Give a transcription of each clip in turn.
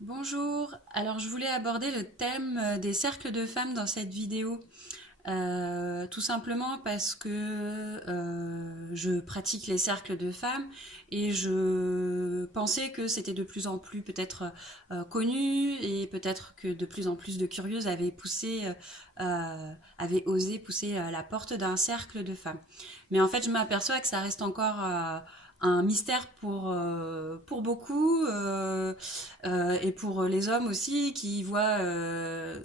Bonjour, alors je voulais aborder le thème des cercles de femmes dans cette vidéo. Tout simplement parce que je pratique les cercles de femmes et je pensais que c'était de plus en plus peut-être connu et peut-être que de plus en plus de curieuses avaient osé pousser la porte d'un cercle de femmes. Mais en fait, je m'aperçois que ça reste encore un mystère pour beaucoup et pour les hommes aussi qui voient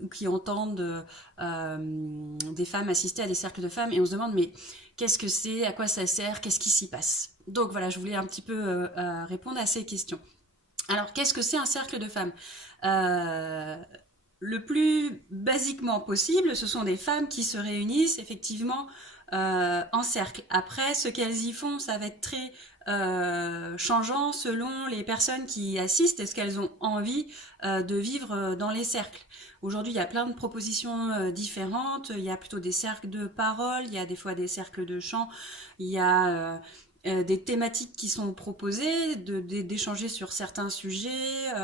ou qui entendent des femmes assister à des cercles de femmes et on se demande mais qu'est-ce que c'est, à quoi ça sert, qu'est-ce qui s'y passe. Donc voilà, je voulais un petit peu répondre à ces questions. Alors qu'est-ce que c'est un cercle de femmes? euh, le plus basiquement possible, ce sont des femmes qui se réunissent effectivement en cercle. Après, ce qu'elles y font, ça va être très changeant selon les personnes qui y assistent et ce qu'elles ont envie de vivre dans les cercles. Aujourd'hui, il y a plein de propositions différentes. Il y a plutôt des cercles de parole, il y a des fois des cercles de chant, il y a des thématiques qui sont proposées, d'échanger sur certains sujets.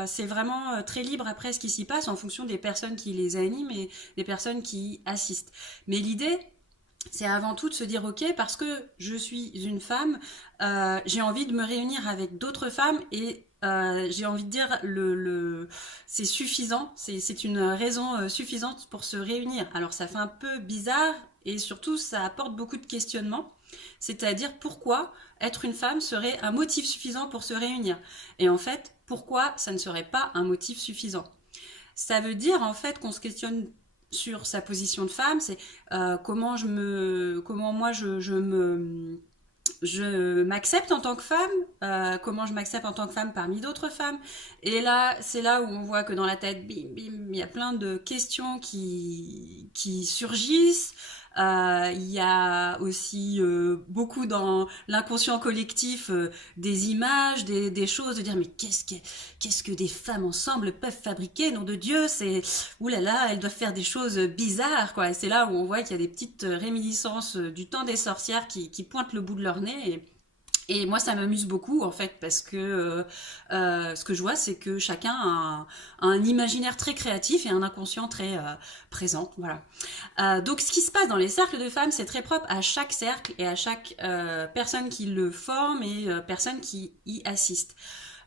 C'est vraiment très libre après ce qui s'y passe en fonction des personnes qui les animent et des personnes qui y assistent. Mais l'idée, c'est avant tout de se dire ok, parce que je suis une femme, j'ai envie de me réunir avec d'autres femmes et j'ai envie de dire c'est suffisant, c'est une raison suffisante pour se réunir. Alors ça fait un peu bizarre et surtout ça apporte beaucoup de questionnements, c'est-à-dire pourquoi être une femme serait un motif suffisant pour se réunir. Et en fait, pourquoi ça ne serait pas un motif suffisant? Ça veut dire en fait qu'on se questionne sur sa position de femme, c'est comment moi je m'accepte en tant que femme, comment je m'accepte en tant que femme parmi d'autres femmes. Et là, c'est là où on voit que dans la tête, bim, bim, il y a plein de questions qui surgissent. Il y a aussi beaucoup dans l'inconscient collectif des images, des choses, de dire mais qu'est-ce que des femmes ensemble peuvent fabriquer, nom de Dieu, c'est oulala, elles doivent faire des choses bizarres, quoi. Et c'est là où on voit qu'il y a des petites réminiscences du temps des sorcières qui pointent le bout de leur nez. Et moi, ça m'amuse beaucoup, en fait, parce que ce que je vois, c'est que chacun a un imaginaire très créatif et un inconscient très présent. Voilà. Donc, ce qui se passe dans les cercles de femmes, c'est très propre à chaque cercle et à chaque personne qui le forme et personne qui y assiste.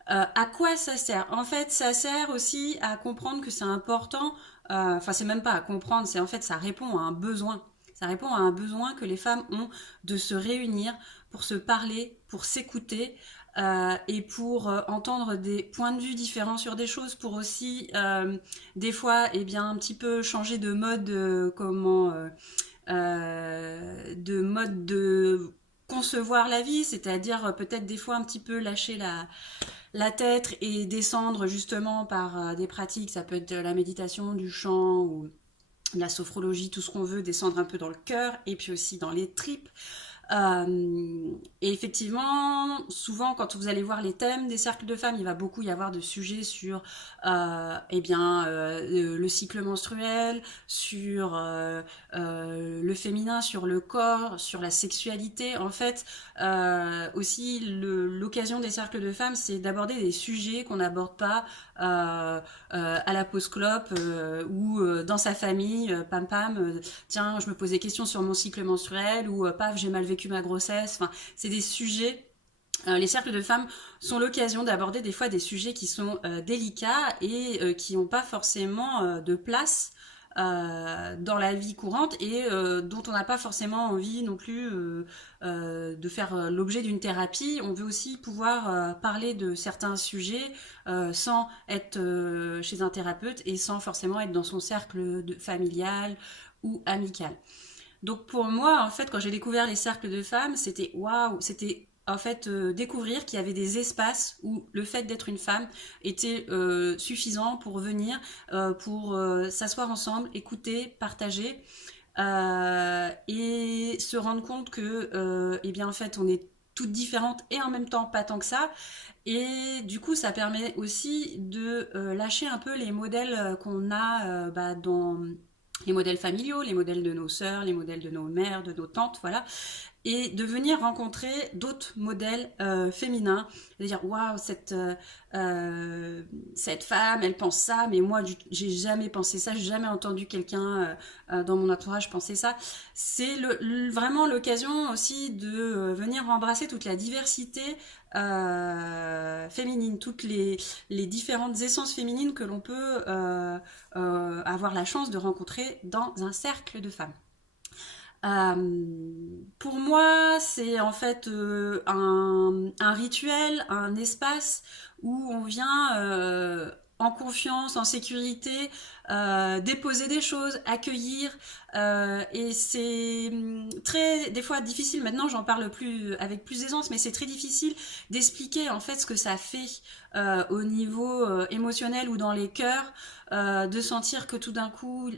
À quoi ça sert? En fait, ça sert aussi à comprendre que c'est important. Enfin, c'est même pas à comprendre, c'est en fait ça répond à un besoin. Ça répond à un besoin que les femmes ont de se réunir pour se parler, pour s'écouter et pour entendre des points de vue différents sur des choses, pour aussi des fois, eh bien, un petit peu changer de mode, de mode de concevoir la vie, c'est-à-dire peut-être des fois un petit peu lâcher la tête et descendre justement par des pratiques, ça peut être la méditation, du chant ou de la sophrologie, tout ce qu'on veut, descendre un peu dans le cœur et puis aussi dans les tripes. Et effectivement, souvent, quand vous allez voir les thèmes des cercles de femmes, il va beaucoup y avoir de sujets sur le cycle menstruel, sur le féminin, sur le corps, sur la sexualité. En fait, aussi, l'occasion des cercles de femmes, c'est d'aborder des sujets qu'on n'aborde pas à la pause clope ou dans sa famille, pam pam, tiens, je me pose des questions sur mon cycle menstruel ou paf, j'ai mal vécu ma grossesse. Enfin, c'est des sujets. Les cercles de femmes sont l'occasion d'aborder des fois des sujets qui sont délicats et qui n'ont pas forcément de place dans la vie courante et dont on n'a pas forcément envie non plus de faire l'objet d'une thérapie. On veut aussi pouvoir parler de certains sujets sans être chez un thérapeute et sans forcément être dans son cercle familial ou amical. Donc pour moi, en fait, quand j'ai découvert les cercles de femmes, c'était waouh, c'était en fait découvrir qu'il y avait des espaces où le fait d'être une femme était suffisant pour venir, pour s'asseoir ensemble, écouter, partager et se rendre compte que, eh bien, en fait, on est toutes différentes et en même temps pas tant que ça. Et du coup, ça permet aussi de lâcher un peu les modèles qu'on a dans les modèles familiaux, les modèles de nos sœurs, les modèles de nos mères, de nos tantes, voilà, et de venir rencontrer d'autres modèles féminins, de dire waouh, cette femme elle pense ça, mais moi j'ai jamais pensé ça, j'ai jamais entendu quelqu'un dans mon entourage penser ça. C'est vraiment l'occasion aussi de venir embrasser toute la diversité féminine, toutes les différentes essences féminines que l'on peut avoir la chance de rencontrer dans un cercle de femmes. Pour moi, c'est en fait un rituel, un espace où on vient en confiance, en sécurité, déposer des choses, accueillir. Et c'est très, des fois difficile, maintenant j'en parle plus avec plus d'aisance, mais c'est très difficile d'expliquer en fait ce que ça fait au niveau émotionnel ou dans les cœurs, de sentir que tout d'un coup,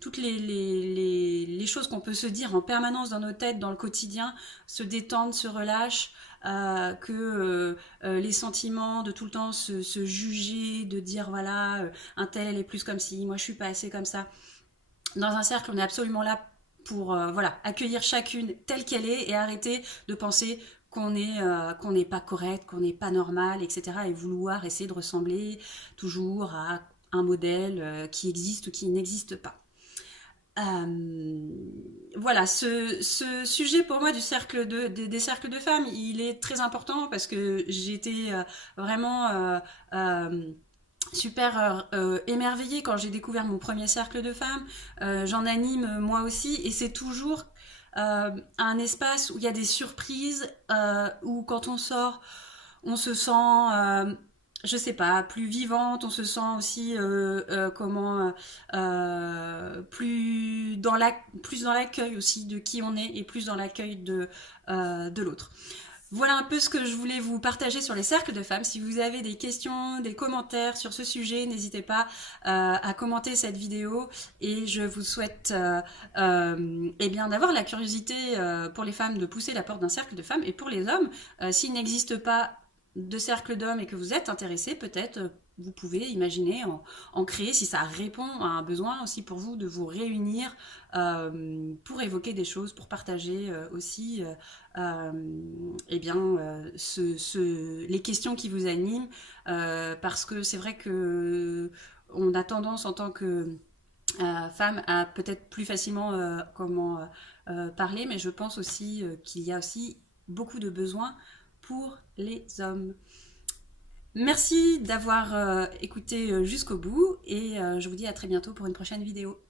toutes les choses qu'on peut se dire en permanence dans nos têtes, dans le quotidien, se détendent, se relâchent, que les sentiments de tout le temps se juger, de dire voilà, un tel elle est plus comme ci, moi je suis pas assez comme ça. Dans un cercle, on est absolument là pour voilà, accueillir chacune telle qu'elle est et arrêter de penser qu'on n'est pas correct, qu'on n'est pas normal, etc. et vouloir essayer de ressembler toujours à un modèle qui existe ou qui n'existe pas. Voilà, ce sujet pour moi du des cercles de femmes, il est très important parce que j'étais vraiment super émerveillée quand j'ai découvert mon premier cercle de femmes. J'en anime moi aussi et c'est toujours un espace où il y a des surprises, où quand on sort, on se sent je sais pas, plus vivante, on se sent aussi plus dans l'accueil aussi de qui on est et plus dans l'accueil de l'autre. Voilà un peu ce que je voulais vous partager sur les cercles de femmes. Si vous avez des questions, des commentaires sur ce sujet, n'hésitez pas à commenter cette vidéo et je vous souhaite eh bien d'avoir la curiosité pour les femmes de pousser la porte d'un cercle de femmes et pour les hommes, s'il n'existe pas de cercle d'hommes et que vous êtes intéressé, peut-être vous pouvez imaginer en créer si ça répond à un besoin aussi pour vous de vous réunir pour évoquer des choses, pour partager aussi eh bien, les questions qui vous animent parce que c'est vrai que on a tendance en tant que femme à peut-être plus facilement parler, mais je pense aussi qu'il y a aussi beaucoup de besoins pour les hommes. Merci d'avoir écouté jusqu'au bout et je vous dis à très bientôt pour une prochaine vidéo.